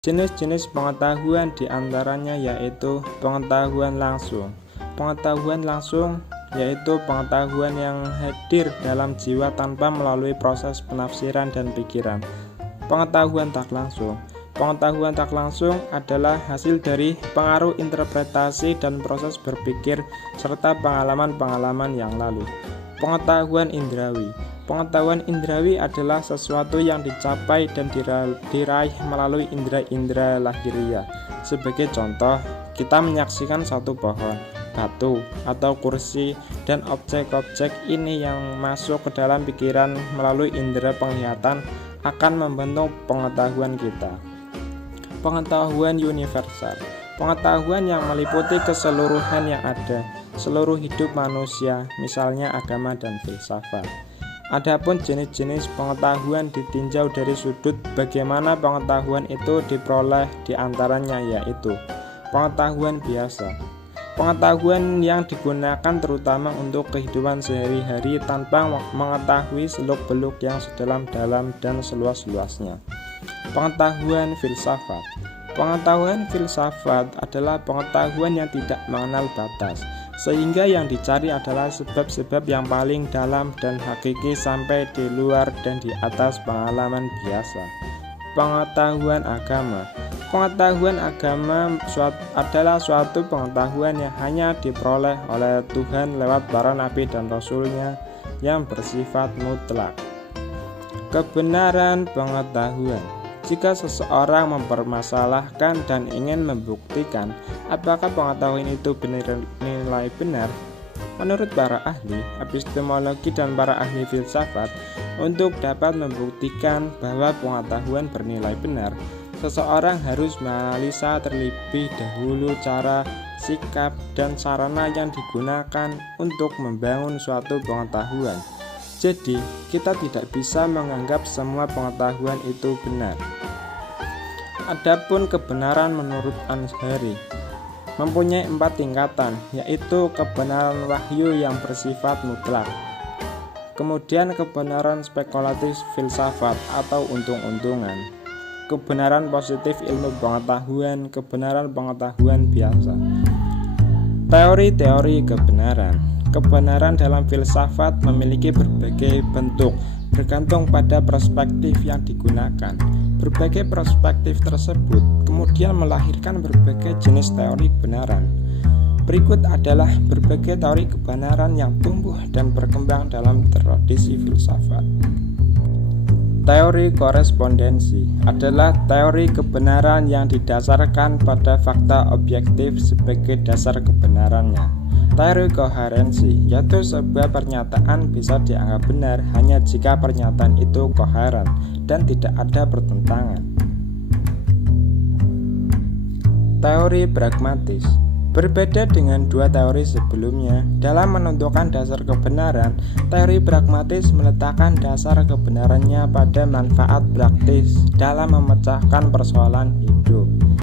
Jenis-jenis pengetahuan diantaranya yaitu pengetahuan langsung. Pengetahuan langsung yaitu pengetahuan yang hadir dalam jiwa tanpa melalui proses penafsiran dan pikiran. Pengetahuan tak langsung. Pengetahuan tak langsung adalah hasil dari pengaruh interpretasi dan proses berpikir serta pengalaman-pengalaman yang lalu. Pengetahuan indrawi. Pengetahuan indrawi adalah sesuatu yang dicapai dan diraih melalui indera-indera lahiriah. Sebagai contoh, kita menyaksikan satu pohon, batu, atau kursi, dan objek-objek ini yang masuk ke dalam pikiran melalui indera penglihatan akan membentuk pengetahuan kita. Pengetahuan universal. Pengetahuan yang meliputi keseluruhan yang ada, seluruh hidup manusia, misalnya agama dan filsafat. Adapun jenis-jenis pengetahuan ditinjau dari sudut bagaimana pengetahuan itu diperoleh, diantaranya yaitu pengetahuan biasa. Pengetahuan yang digunakan terutama untuk kehidupan sehari-hari tanpa mengetahui seluk-beluk yang sedalam-dalam dan seluas-luasnya. Pengetahuan filsafat. Pengetahuan filsafat adalah pengetahuan yang tidak mengenal batas, sehingga yang dicari adalah sebab-sebab yang paling dalam dan hakiki sampai di luar dan di atas pengalaman biasa. Pengetahuan agama. Pengetahuan agama adalah suatu pengetahuan yang hanya diperoleh oleh Tuhan lewat para nabi dan rasulnya yang bersifat mutlak. Kebenaran pengetahuan. Jika seseorang mempermasalahkan dan ingin membuktikan apakah pengetahuan itu bernilai benar, menurut para ahli epistemologi dan para ahli filsafat, untuk dapat membuktikan bahwa pengetahuan bernilai benar, seseorang harus menganalisa terlebih dahulu cara, sikap, dan sarana yang digunakan untuk membangun suatu pengetahuan. Jadi, kita tidak bisa menganggap semua pengetahuan itu benar. Adapun kebenaran menurut Ansari mempunyai 4 tingkatan, yaitu kebenaran wahyu yang bersifat mutlak, kemudian kebenaran spekulatif filsafat atau untung-untungan, kebenaran positif ilmu pengetahuan, kebenaran pengetahuan biasa. Teori-teori kebenaran. Kebenaran dalam filsafat memiliki berbagai bentuk, bergantung pada perspektif yang digunakan. Berbagai perspektif tersebut kemudian melahirkan berbagai jenis teori kebenaran. Berikut adalah berbagai teori kebenaran yang tumbuh dan berkembang dalam tradisi filsafat. Teori korespondensi adalah teori kebenaran yang didasarkan pada fakta objektif sebagai dasar kebenarannya. Teori koherensi, yaitu sebuah pernyataan bisa dianggap benar hanya jika pernyataan itu koheren dan tidak ada pertentangan. Teori pragmatis. Berbeda dengan dua teori sebelumnya, dalam menentukan dasar kebenaran, teori pragmatis meletakkan dasar kebenarannya pada manfaat praktis dalam memecahkan persoalan hidup.